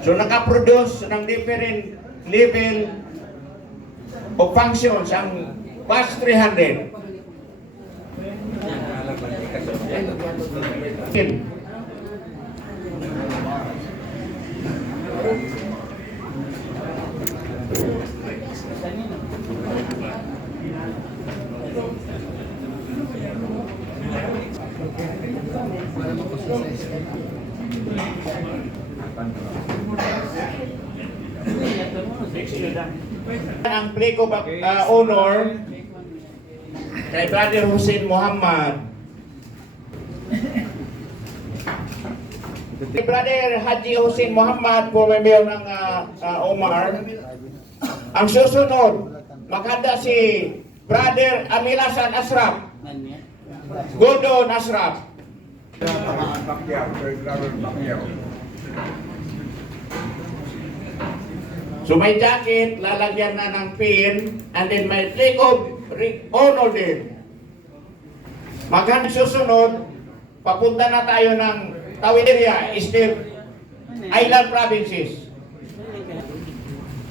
So nakaproduce ng different level of functions ang batch 300. Ang play ko honor kay Brother Hussein Muhammad, kay Brother Haji Hussein Muhammad, former mayor ng Omar. Ang susunod, maghanda si Brother Amilasan Asraf, Gordon Asraf. So may jacket, lalagyan na ng pin, and then may play of honor din. Maghanda susunod, papunta na tayo ng Tawid area, Eastern Island Provinces.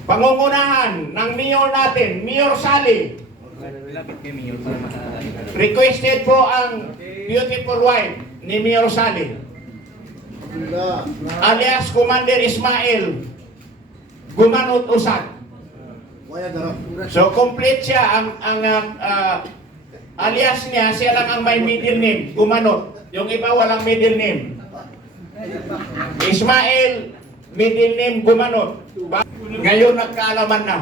Pangungunahan ng mayor natin, Mayor Sally. Requested po ang beautiful wife ni Mayor Sally, alias Commander Ismail Gumanot Usad. So complete siya ang alias niya, siya lang ang may middle name, Gumanot. Yung iba walang middle name. Ismail, middle name Gumanot. Ngayon nagkaalaman na.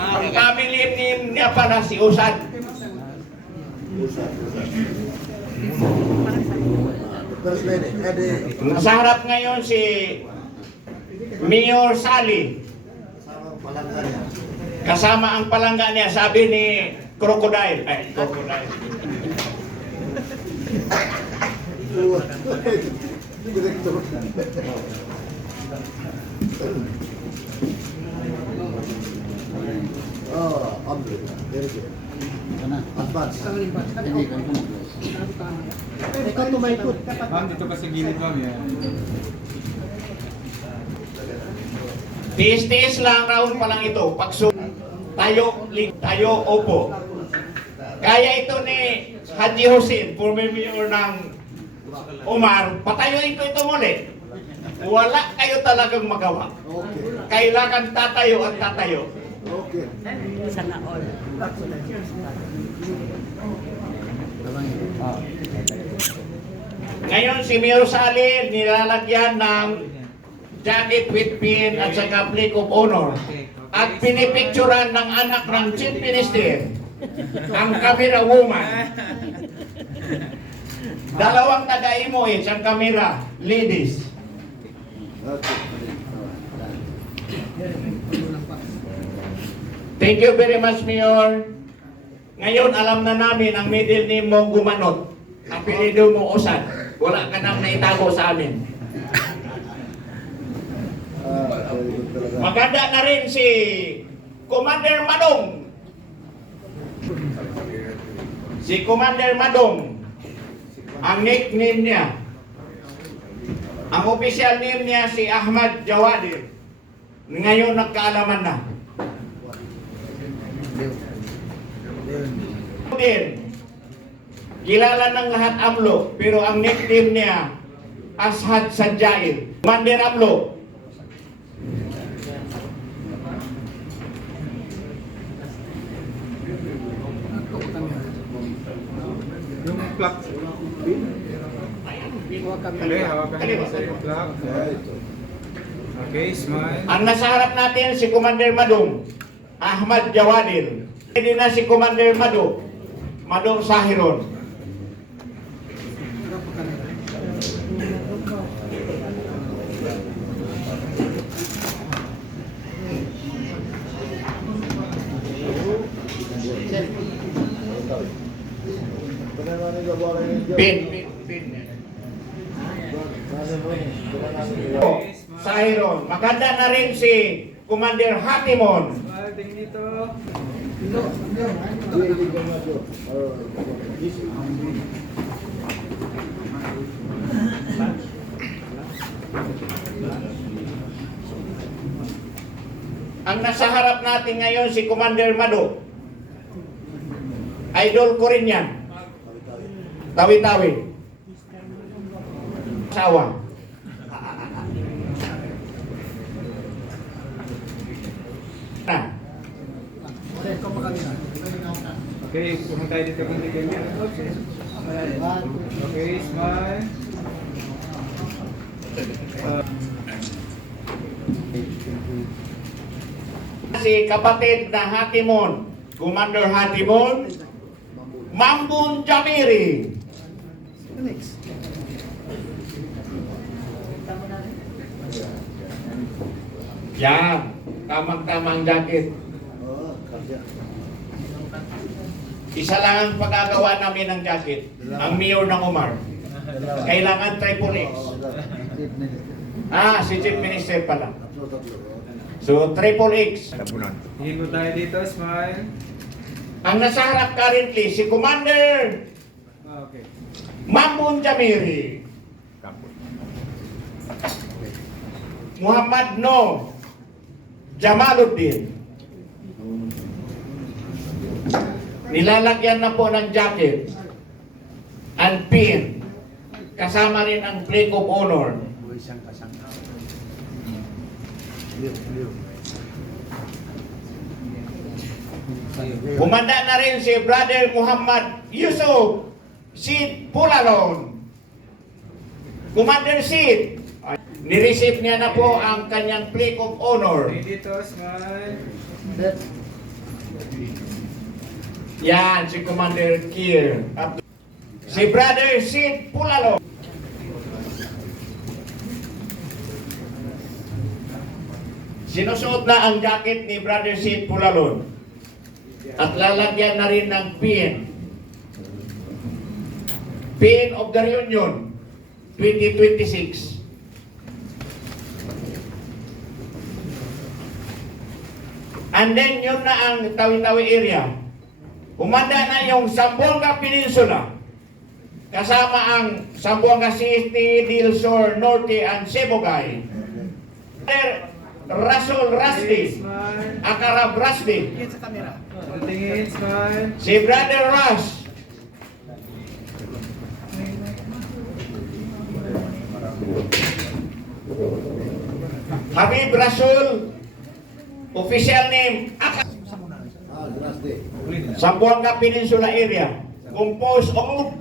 Ang family name niya pala si Usad. Sa harap ngayon si Mayor Sally. Kasama ang palangga niya, sabi ni Crocodile. Crocodile. Ikaw tumaykot. Ma'am, dito ka sa gilid, ma'am. Yan. Tiis-tiis lang, round pa lang ito. Tayo, opo. Kaya ito ni Haji Hussein, former mayor ng Omar, patayuin ko ito muli. Wala kayo talagang magawa. Kailangan tatayo at tatayo. Sana all. Ngayon si Mayor Sally nilalagyan ng jacket with pin at saka plaque of honor. At pinipicturan ng anak ng Chief Minister, ang camera woman. Dalawang taga-imo ang camera, ladies. Thank you very much, Mayor. Ngayon, alam na namin ang middle name mo Gumanot. Apelido mo Usad. Wala ka nang naitago sa amin. Maganda na rin si Commander Madong. Si Commander Madong. Ang nickname niya. Ang official name niya si Ahmad Jawadir. Ngayon nagkaalaman na. Kilala ng lahat AMLO, pero ang nickname niya Ashad Sanjair. Commander AMLO. Yung plug. Okay, hawakan niyo sa yung plug. Okay, smile. Ang nasa harap natin si Commander Madong, Ahmad Jawadir. Hindi na si Commander Madong Sahiron. Pin. Sahiron. Maganda na rin si Commander Hatimon. Smile, tingin dito. Ang nasa harap natin ngayon si Commander Mado. Idol ko rin yan. Tawi-tawi. Asawa. Na. Okay, pumunta tayo dito kung hindi kayo. Okay, smile. Si kapatid na Hatimon, Commander Hatimon, Mambun Jamiri. Next. Yan, tamang-tamang jacket. Isa lang ang pagkagawa namin ng jacket, ang mayor ng Omar. Kailangan triple X. Si Chief Minister pala. So, triple X. Hingo tayo dito, smile. Ang nasa harap currently, si Commander Okay. Mambun Jamiri. Muhammad No Jamaluddin. Nilalagyan na po ng jacket and pin. Kasama rin ang plaque of honor. Kumanda na rin si Brother Muhammad Yusuf Sid Pulalon. Commander Sid, nireceive niya na po ang kanyang plaque of honor. Okay, dito, smile. Yan, si Commander Kier. Si Brother Sid Pulalon. Sinusuot na ang jacket ni Brother Sid Pulalon. At lalagyan na rin ng pin. Pin of the Reunion 2026. And then yun na ang Tawi-Tawi area. Humanda na yung Zamboanga Peninsula. Kasama ang Zamboanga City, Del Sur, Norte, and Sibugay. Rasul Rasdi, Smile. Akarab Rasdi, Yan sa camera. Tingin, smile. si Brother Rush, Habib Rasul, official name, Zamboanga Peninsula area, composed of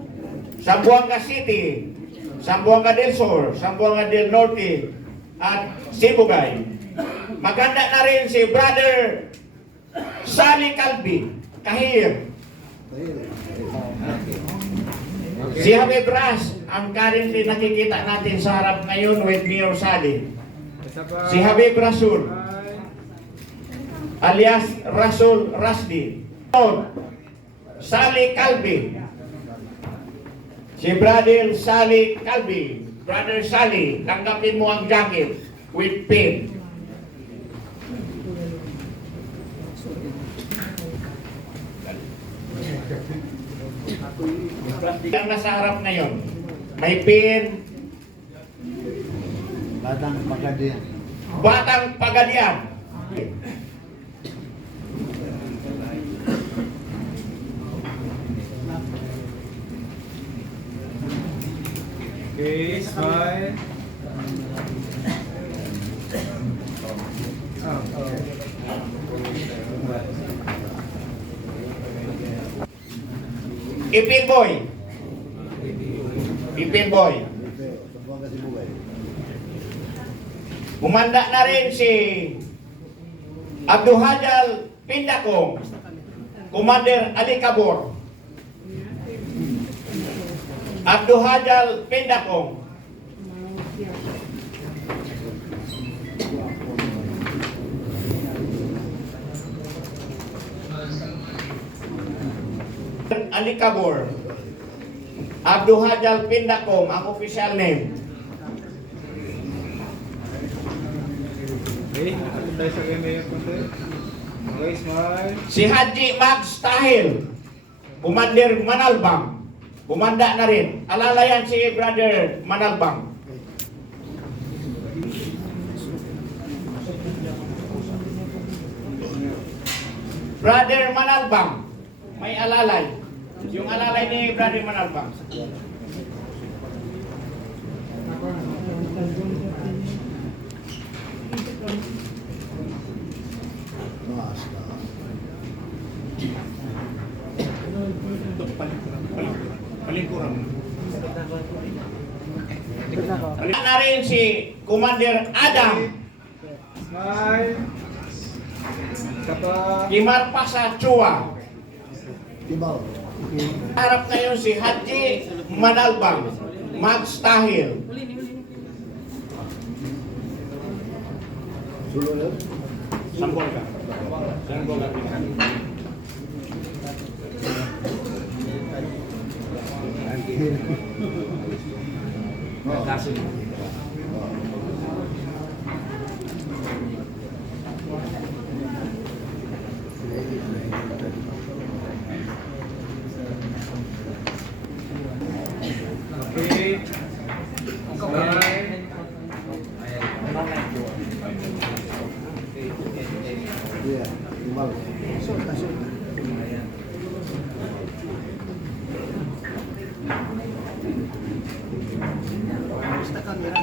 Zamboanga City, Zamboanga del Sur, Zamboanga del Norte, at Sibugay. Maganda na rin si Brother Sally Calvi, Kahir. Si Habib Ras, ang currently nakikita natin sa harap ngayon with Mayor Sally. Isa pa. Si Habib Rasul, Smile. alias Rasul Rasdi. Sally Calvi. Si Brother Sally Calvi. Brother Sally, tanggapin mo ang jacket with pin. Ang nasa harap ngayon, may pin, Batang Pagadian. Batang Pagadian. Okay, smile. Okay. Ipin Boy. Ipin Boy. Sambuanga Sibugay. Bumanda na rin si Abduhajal Pindakong, Commander Alicabor. Abduhajal Pindakong. Alicabor. Abduhajal Pindakong, ang official name. Okay, tayo sa game punta. Okay, smile. Si Haji Max Tahil, Commander Manalbang. Bumanda na rin. Alalayan si Brother Manalbang. Brother Manalbang, may alalay. Yung alalay ni Brother Manalbang. Basta. Na rin si Commander Adam Smile. Kapa. Kimarpasa Chua. Tibaw. Harap ngayon si Haji Manalbang, Max Tahil. Sulo yun? Sambol ka. Sambol ka. Okay. Smile. Iya, tibaw. Basta camera.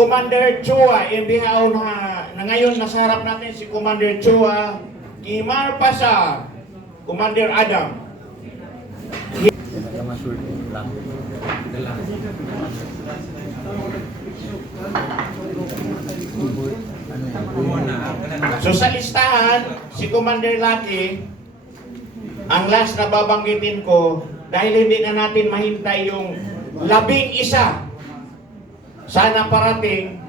Commander Chua, imbihaon na ngayon nasa harap natin si Commander Chua, Kimarpasa, Commander Adam. So sa listahan, si Commander Lucky, ang last na babanggitin ko, dahil hindi na natin mahintay yung 11 sana parating,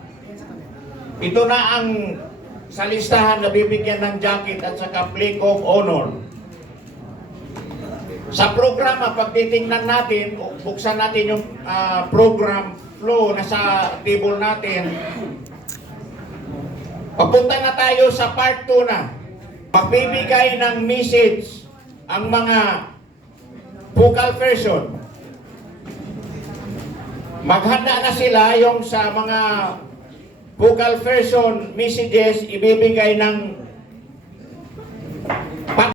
ito na ang sa listahan na bibigyan ng jacket at saka plaque of honor. Sa programa, pag titingnan natin, buksan natin yung program flow na sa table natin, papunta na tayo sa part 2 na. Magbibigay ng message ang mga vocal person. Maghanda na sila yung sa mga vocal person messages ibibigay ng